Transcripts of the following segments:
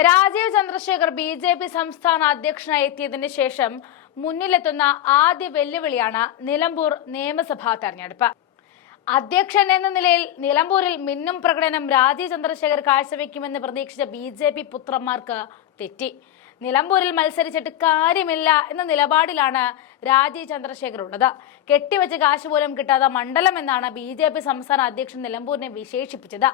Rajeev Chandrasekhar BJP. സംസ്ഥാന അധ്യക്ഷനായി എത്തിയതിനു ശേഷം മുന്നിലെത്തുന്ന ആദ്യ വെല്ലുവിളിയാണ് നിലമ്പൂർ നിയമസഭാ തെരഞ്ഞെടുപ്പ്. അധ്യക്ഷൻ എന്ന നിലയിൽ നിലമ്പൂരിൽ മിന്നും പ്രകടനം രാജീവ് ചന്ദ്രശേഖർ കാഴ്ചവെക്കുമെന്ന് പ്രതീക്ഷിച്ച ബി.ജെ.പി. പുത്രന്മാർക്ക് തെറ്റി. നിലമ്പൂരിൽ മത്സരിച്ചിട്ട് കാര്യമില്ല എന്ന നിലപാടിലാണ് രാജീവ് ചന്ദ്രശേഖർ ഉള്ളത്. കെട്ടിവെച്ച കാശ് പോലും കിട്ടാത്ത മണ്ഡലം എന്നാണ് ബി.ജെ.പി. സംസ്ഥാന അധ്യക്ഷൻ നിലമ്പൂരിനെ വിശേഷിപ്പിച്ചത്.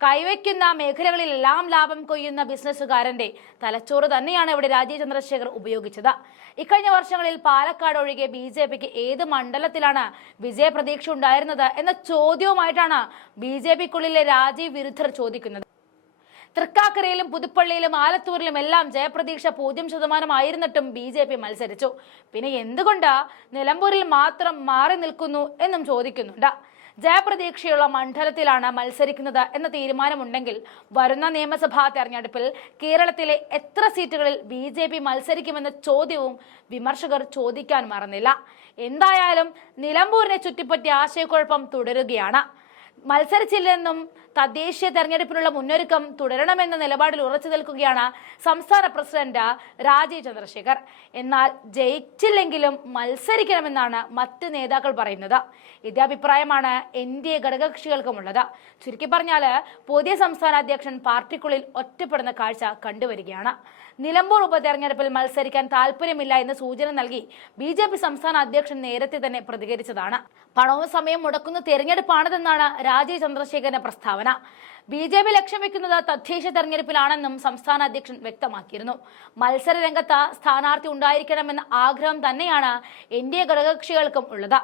കൈവയ്ക്കുന്ന മേഖലകളിലെല്ലാം ലാഭം കൊയ്യുന്ന ബിസിനസ്സുകാരന്റെ തലച്ചോറ് തന്നെയാണ് ഇവിടെ രാജീവ് ചന്ദ്രശേഖർ ഉപയോഗിച്ചത്. ഇക്കഴിഞ്ഞ വർഷങ്ങളിൽ പാലക്കാട് ഒഴികെ ബി.ജെ.പിക്ക് ഏത് മണ്ഡലത്തിലാണ് വിജയപ്രതീക്ഷ ഉണ്ടായിരുന്നത് എന്ന ചോദ്യവുമായിട്ടാണ് ബി.ജെ.പിക്കുള്ളിലെ രാജീവ് വിരുദ്ധർ ചോദിക്കുന്നത്. തൃക്കാക്കരയിലും പുതുപ്പള്ളിയിലും ആലത്തൂരിലും എല്ലാം ജയപ്രതീക്ഷ 0% ബി.ജെ.പി. മത്സരിച്ചു. പിന്നെ എന്തുകൊണ്ട് നിലമ്പൂരിൽ മാത്രം മാറി നിൽക്കുന്നു എന്നും ചോദിക്കുന്നുണ്ട്. ജയപ്രതീക്ഷയുള്ള മണ്ഡലത്തിലാണ് മത്സരിക്കുന്നത് എന്ന തീരുമാനമുണ്ടെങ്കിൽ വരുന്ന നിയമസഭാ തെരഞ്ഞെടുപ്പിൽ കേരളത്തിലെ എത്ര സീറ്റുകളിൽ ബി.ജെ.പി. മത്സരിക്കുമെന്ന ചോദ്യവും വിമർശകർ ചോദിക്കാൻ മറന്നില്ല. എന്തായാലും നിലമ്പൂരിനെ ചുറ്റിപ്പറ്റി ആശയക്കുഴപ്പം തുടരുകയാണ്. മത്സരിച്ചില്ലെന്നും തദ്ദേശീയ തെരഞ്ഞെടുപ്പിനുള്ള മുന്നൊരുക്കം തുടരണമെന്ന നിലപാടിൽ ഉറച്ചു നിൽക്കുകയാണ് സംസ്ഥാന പ്രസിഡന്റ് രാജീവ് ചന്ദ്രശേഖർ. എന്നാൽ ജയിച്ചില്ലെങ്കിലും മത്സരിക്കണമെന്നാണ് മറ്റ് നേതാക്കൾ പറയുന്നത്. ഇതേ അഭിപ്രായമാണ് എൻ.ഡി.എ ഘടകകക്ഷികൾക്കുമുള്ളത്. ചുരുക്കി പറഞ്ഞാൽ പുതിയ സംസ്ഥാന അധ്യക്ഷൻ പാർട്ടിക്കുള്ളിൽ ഒറ്റപ്പെടുന്ന കാഴ്ച കണ്ടുവരികയാണ്. നിലമ്പൂർ ഉപതെരഞ്ഞെടുപ്പിൽ മത്സരിക്കാൻ താല്പര്യമില്ല എന്ന് സൂചന നൽകി ബി.ജെ.പി. സംസ്ഥാന അധ്യക്ഷൻ നേരത്തെ തന്നെ പ്രതികരിച്ചതാണ്. പണവും സമയം മുടക്കുന്ന തെരഞ്ഞെടുപ്പാണിതെന്നാണ് രാജീവ് ചന്ദ്രശേഖരന്റെ പ്രസ്താവന. ബി.ജെ.പി. ലക്ഷ്യം വെക്കുന്നത് തദ്ദേശ തെരഞ്ഞെടുപ്പിലാണെന്നും സംസ്ഥാന അധ്യക്ഷൻ വ്യക്തമാക്കിയിരുന്നു. മത്സര രംഗത്ത് സ്ഥാനാർത്ഥി ഉണ്ടായിരിക്കണമെന്ന ആഗ്രഹം തന്നെയാണ് എൻ.ഡി.എ ഘടകകക്ഷികൾക്കും ഉള്ളത്.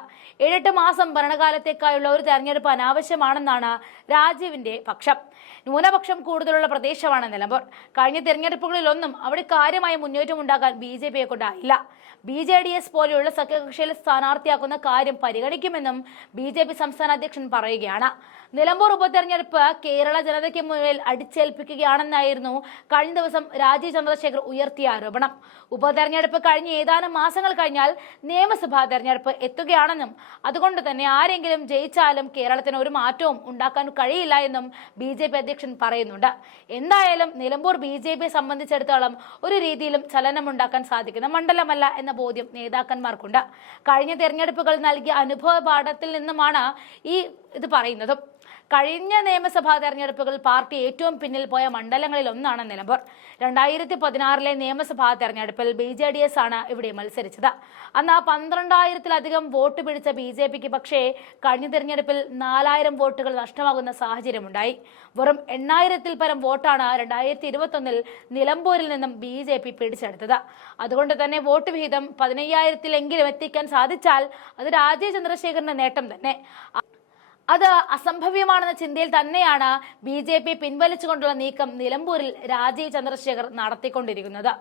7-8 മാസം ഭരണകാലത്തേക്കായുള്ള ഒരു തെരഞ്ഞെടുപ്പ് അനാവശ്യമാണെന്നാണ് രാജീവിന്റെ പക്ഷം. ന്യൂനപക്ഷം കൂടുതലുള്ള പ്രദേശമാണ് നിലമ്പൂർ. കഴിഞ്ഞ തെരഞ്ഞെടുപ്പുകളിലൊന്നും അവിടെ കാര്യമായ മുന്നേറ്റം ഉണ്ടാക്കാൻ ബി.ജെ.പിയെ കൊണ്ടായില്ല. ബി.ജെ.ഡി.എസ് പോലെയുള്ള സഖ്യകക്ഷികളെ സ്ഥാനാർത്ഥിയാക്കുന്ന കാര്യം പരിഗണിക്കുമെന്നും ബി.ജെ.പി. സംസ്ഥാന അധ്യക്ഷൻ പറയുകയാണ്. നിലമ്പൂർ ഉപതെരഞ്ഞെടുപ്പ് കേരള ജനതയ്ക്ക് മുന്നിൽ അടിച്ചേൽപ്പിക്കുകയാണെന്നായിരുന്നു കഴിഞ്ഞ ദിവസം രാജീവ് ചന്ദ്രശേഖർ ഉയർത്തിയ ആരോപണം. ഉപതെരഞ്ഞെടുപ്പ് കഴിഞ്ഞ് ഏതാനും മാസങ്ങൾ കഴിഞ്ഞാൽ നിയമസഭാ തെരഞ്ഞെടുപ്പ് എത്തുകയാണെന്നും അതുകൊണ്ട് തന്നെ ആരെങ്കിലും ജയിച്ചാലും കേരളത്തിന് ഒരു മാറ്റവും ഉണ്ടാക്കാൻ കഴിയില്ല എന്നും ബി.ജെ.പി. അധ്യക്ഷൻ പറയുന്നുണ്ട്. എന്തായാലും നിലമ്പൂർ ബി.ജെ.പിയെ സംബന്ധിച്ചിടത്തോളം ഒരു രീതിയിലും ചലനമുണ്ടാക്കാൻ സാധിക്കുന്ന മണ്ഡലമല്ല എന്ന ബോധ്യം നേതാക്കന്മാർക്കുണ്ട്. കഴിഞ്ഞ തെരഞ്ഞെടുപ്പുകൾ നൽകിയ അനുഭവ പാഠത്തിൽ നിന്നുമാണ് ഇത് പറയുന്നതും. കഴിഞ്ഞ നിയമസഭാ തെരഞ്ഞെടുപ്പുകൾ പാർട്ടി ഏറ്റവും പിന്നിൽ പോയ മണ്ഡലങ്ങളിൽ ഒന്നാണ് നിലമ്പൂർ. 2016 നിയമസഭാ തെരഞ്ഞെടുപ്പിൽ ബി.ജെ.ഡി.എസ് ആണ് ഇവിടെ മത്സരിച്ചത്. അന്ന് 12,000-ലധികം വോട്ട് പിടിച്ച ബി.ജെ.പിക്ക് പക്ഷേ കഴിഞ്ഞ തെരഞ്ഞെടുപ്പിൽ 4,000 വോട്ടുകൾ നഷ്ടമാകുന്ന സാഹചര്യമുണ്ടായി. വെറും 8,000-ൽ പരം വോട്ടാണ് 2021 നിലമ്പൂരിൽ നിന്നും ബി.ജെ.പി. പിടിച്ചെടുത്തത്. അതുകൊണ്ട് തന്നെ വോട്ട് വിഹിതം 15,000-ലെങ്കിലും എത്തിക്കാൻ സാധിച്ചാൽ അത് രാജീവ് ചന്ദ്രശേഖരന്റെ നേട്ടം തന്നെ. അത് അസംഭവ്യമാണെന്ന ചിന്തയിൽ തന്നെയാണ് ബി.ജെ.പി. പിൻവലിച്ചുകൊണ്ടുള്ള നീക്കം നിലമ്പൂരിൽ രാജീവ് ചന്ദ്രശേഖർ നടത്തിക്കൊണ്ടിരിക്കുന്നത്.